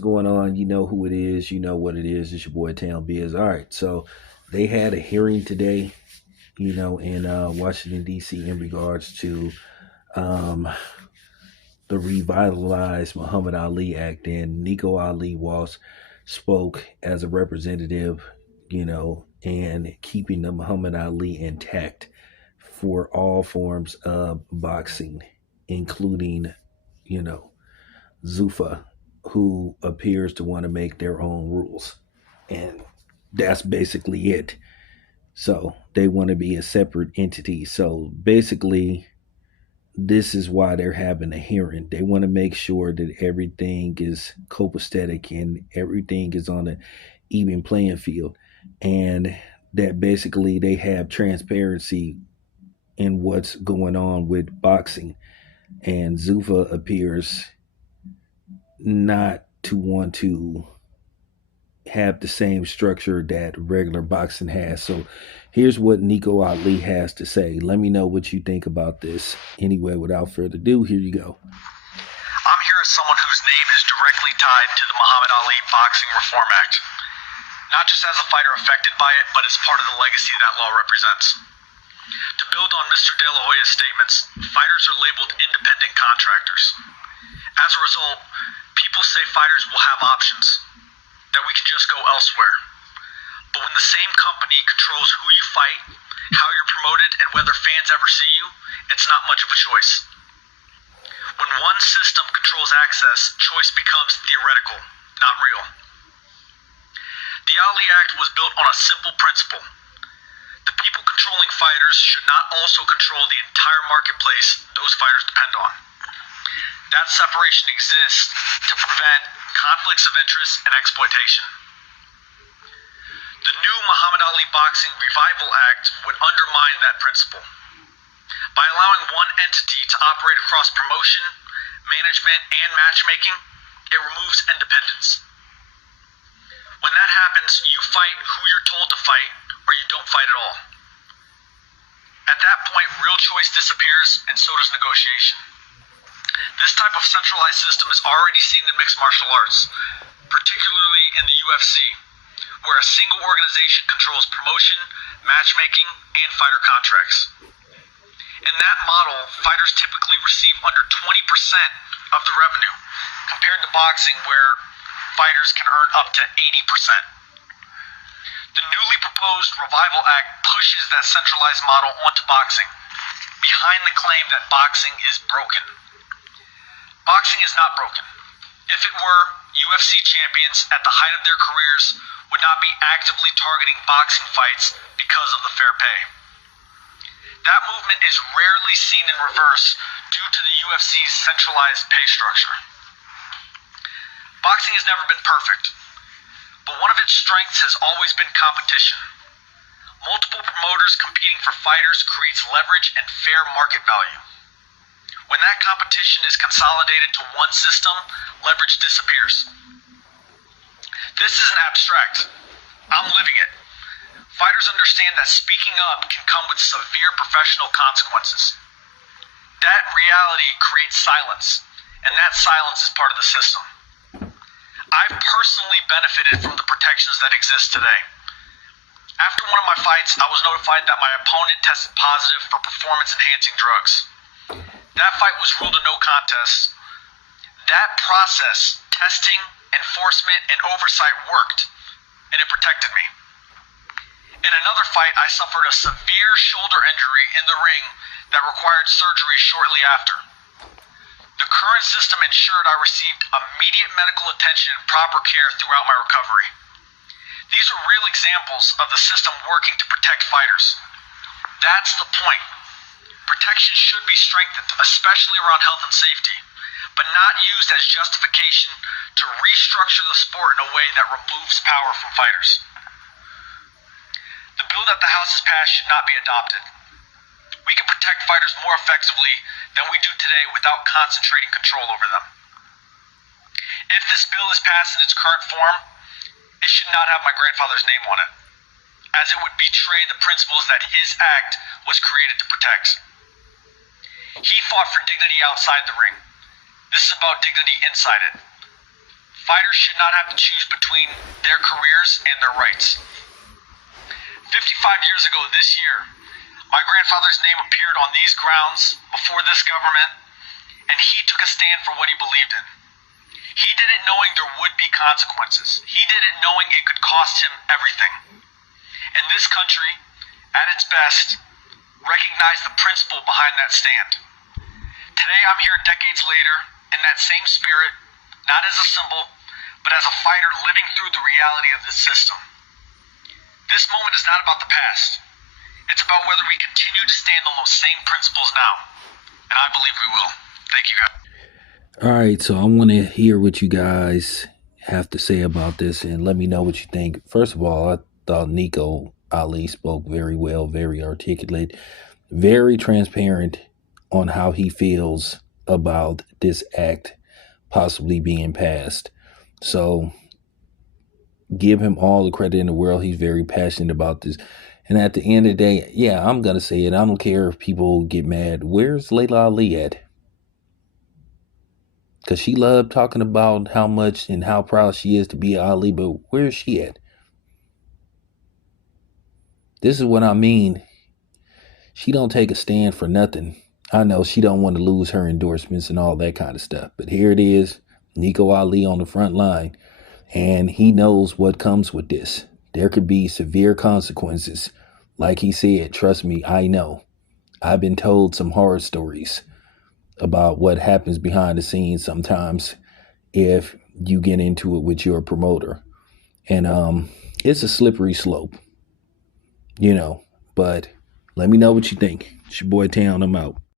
Going on? You know who it is. You know what it is. It's your boy Town Biz. All right. So they had a hearing today, in Washington, D.C. in regards to um, the revitalized Muhammad Ali Act. And Nico Ali was spoke as a representative, and keeping the Muhammad Ali intact for all forms of boxing, including, you know, Zufa, who appears to want to make their own rules. And that's basically it. So they want to be a separate entity. So basically, this is why they're having a hearing. They want to make sure that everything is copacetic and everything is on an even playing field. And that basically they have transparency in what's going on with boxing. And Zufa appears not to want to have the same structure that regular boxing has. So here's what Nico Ali has to say. Let me know what you think about this. Anyway, without further ado, here you go. I'm here as someone whose name is directly tied to the Muhammad Ali Boxing Reform Act. Not just as a fighter affected by it, but as part of the legacy that law represents. To build on Mr. De La Hoya's statements, fighters are labeled independent contractors. As a result, people say fighters will have options, that we can just go elsewhere. But when the same company controls who you fight, how you're promoted, and whether fans ever see you, it's not much of a choice. When one system controls access, choice becomes theoretical, not real. The Ali Act was built on a simple principle. The people controlling fighters should not also control the entire marketplace those fighters depend on. That separation exists to prevent conflicts of interest and exploitation. The new Muhammad Ali Boxing Revival Act would undermine that principle. By allowing one entity to operate across promotion, management, and matchmaking, it removes independence. When that happens, you fight who you're told to fight, or you don't fight at all. At that point, real choice disappears, and so does negotiation. This type of centralized system is already seen in mixed martial arts, particularly in the UFC, where a single organization controls promotion, matchmaking, and fighter contracts. In that model, fighters typically receive under 20% of the revenue, compared to boxing where fighters can earn up to 80%. The newly proposed Revival Act pushes that centralized model onto boxing, behind the claim that boxing is broken. Boxing is not broken. If it were, UFC champions at the height of their careers would not be actively targeting boxing fights because of the fair pay. That movement is rarely seen in reverse due to the UFC's centralized pay structure. Boxing has never been perfect, but one of its strengths has always been competition. Multiple promoters competing for fighters creates leverage and fair market value. When that competition is consolidated to one system, leverage disappears. This isn't abstract. I'm living it. Fighters understand that speaking up can come with severe professional consequences. That reality creates silence, and that silence is part of the system. I've personally benefited from the protections that exist today. After one of my fights, I was notified that my opponent tested positive for performance-enhancing drugs. That fight was ruled a no contest. That process, testing, enforcement, and oversight worked, and it protected me. In another fight, I suffered a severe shoulder injury in the ring that required surgery shortly after. The current system ensured I received immediate medical attention and proper care throughout my recovery. These are real examples of the system working to protect fighters. That's the point. Protection should be strengthened, especially around health and safety, but not used as justification to restructure the sport in a way that removes power from fighters. The bill that the House has passed should not be adopted. We can protect fighters more effectively than we do today without concentrating control over them. If this bill is passed in its current form, it should not have my grandfather's name on it, as it would betray the principles that his act was created to protect. He fought for dignity outside the ring. This is about dignity inside it. Fighters should not have to choose between their careers and their rights. 55 years ago this year, my grandfather's name appeared on these grounds before this government, and he took a stand for what he believed in. He did it knowing there would be consequences. He did it knowing it could cost him everything. And this country, at its best, recognized the principle behind that stand. Today I'm here decades later in that same spirit, not as a symbol, but as a fighter living through the reality of this system. This moment is not about the past. It's about whether we continue to stand on those same principles now. And I believe we will. Thank you, guys. All right, so I want to hear what you guys have to say about this and let me know what you think. First of all, I thought Nico Ali spoke very well, very articulate, very transparent on how he feels about this act possibly being passed. So give him all the credit in the world. He's very passionate about this. And at the end of the day, yeah, I'm going to say it. I don't care if people get mad. Where's Layla Ali at? Because she loved talking about how much and how proud she is to be Ali, but where is she at? This is what I mean. She don't take a stand for nothing. I know she don't want to lose her endorsements and all that kind of stuff. But here it is, Nico Ali on the front line. And he knows what comes with this. There could be severe consequences. Like he said, trust me, I know. I've been told some horror stories about what happens behind the scenes sometimes if you get into it with your promoter. And it's a slippery slope, but let me know what you think. It's your boy Town. I'm out.